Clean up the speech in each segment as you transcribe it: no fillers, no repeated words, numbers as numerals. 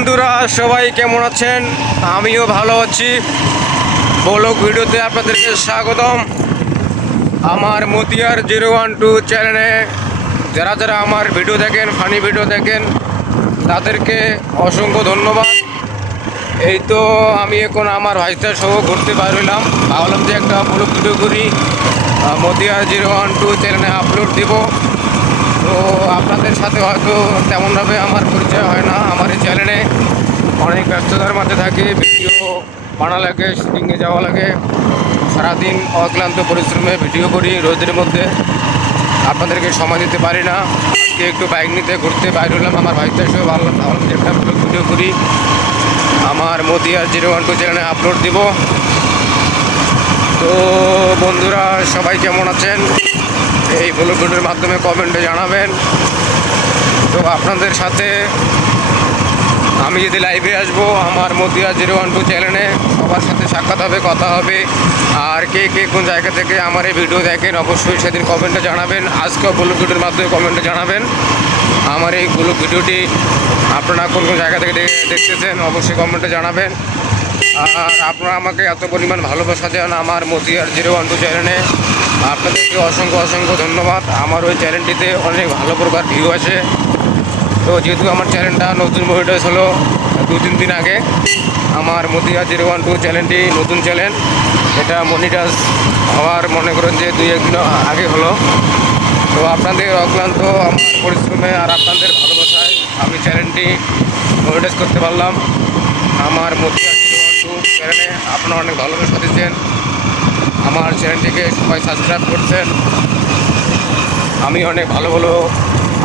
বন্ধুরা সবাই কেমন আছেন? আমিও ভালো আছি। ব্লগ ভিডিওতে আপনাদেরকে স্বাগতম। আমার মতিয়ার 012 চ্যানেলে যারা যারা আমার ভিডিও দেখেন, ফানি ভিডিও দেখেন, তাদেরকে অসংখ্য ধন্যবাদ। এই তো আমি এখন আমার ভাইস্টার সহ ঘুরতে বার হইলাম। ভাবলাম যে একটা ব্লগ ভিডিও করি, মতিয়ার 012 চ্যানেলে আপলোড দিব। তো আপনাদের সাথে হয়তো তেমনভাবে আমার পরিচয় হয় না। আমার এই চ্যানেলে অনেক ব্যস্ততার মাঝে থাকে, ভিডিও বানা লাগে, শুটিংয়ে যাওয়া লাগে, সারাদিন অক্লান্ত পরিশ্রমে ভিডিও করি রোদের মধ্যে, আপনাদেরকে সময় দিতে পারি না। আজকে একটু বাইক নিতে ঘুরতে বাইরে হলাম আমার ভাইদের সঙ্গে, ভাবলাম যে একটা ভিডিও করি, আমার মতিয়ার 012 চ্যানেলে আপলোড দিব। তো বন্ধুরা সবাই কেমন আছেন? এই ব্লগ ভিডিওর মাধ্যমে কমেন্টে জানাবেন। তো আপনাদের সাথে আমি যদি লাইভে আসবো আমার মতিয়ার 012 চ্যানেলে, সবার সাথে সাক্ষাৎ হবে, কথা হবে। আর কে কে কোন জায়গা থেকে আমার এই ভিডিও দেখেন অবশ্যই সেদিন কমেন্টে জানাবেন। আজকেও ব্লগ ভিডিওর মাধ্যমে কমেন্টে জানাবেন আমার এই ব্লগ ভিডিওটি আপনারা কোন কোন জায়গা থেকে দেখতেছেন, অবশ্যই কমেন্টে জানাবেন। আর আপনারা আমাকে এত পরিমাণ ভালোবাসা দেন আমার মতিয়ার 012 চ্যানেলে, আপনাদেরকে অসংখ্য অসংখ্য ধন্যবাদ। আমার ওই চ্যানেলটিতে অনেক ভালো প্রকার ভিউ আছে। তো যেহেতু আমার চ্যানেলটা নতুন মনিটাইজ হলো 2-3 দিন আগে, আমার মতিয়ার 012 চ্যানেলটি নতুন চ্যানেল, এটা মনিটাইজ হওয়ার মনে করেন যে 2-1 দিন আগে হলো। তো আপনাদের অক্লান্ত আমার পরিশ্রমে আর আপনাদের ভালোবাসায় আমি চ্যানেলটি মনিটাইজ করতে পারলাম। আমার মতিয়ার 012 চ্যানেলে আপনারা অনেক ভালোবাসা দিচ্ছেন, আমার চ্যানেলটিকে সবাই সাবস্ক্রাইব করছেন। আমি অনেক ভালো ভালো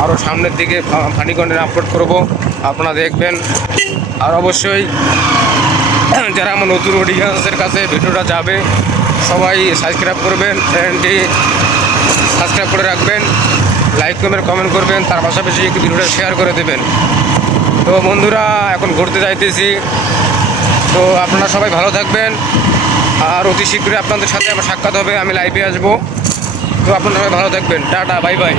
আরও সামনের দিকে ফানি কন্টেন্ট আপলোড করব, আপনারা দেখবেন। আর অবশ্যই যারা আমার নতুন অডিয়েন্সের কাছে ভিডিওটা যাবে সবাই সাবস্ক্রাইব করবেন, চ্যানেলটি সাবস্ক্রাইব করে রাখবেন, লাইক কমেন্ট করবেন, তার পাশাপাশি একটু ভিডিওটা শেয়ার করে দেবেন। তো বন্ধুরা এখন ঘুরতে যাইতেছি, তো আপনারা সবাই ভালো থাকবেন। আর অতি শীঘ্রই আপনাদের সাথে আমার সাক্ষাৎ হবে, আমি লাইভে আসবো। তো আপনারা সবাই ভালো থাকবেন, টাটা, বাই বাই।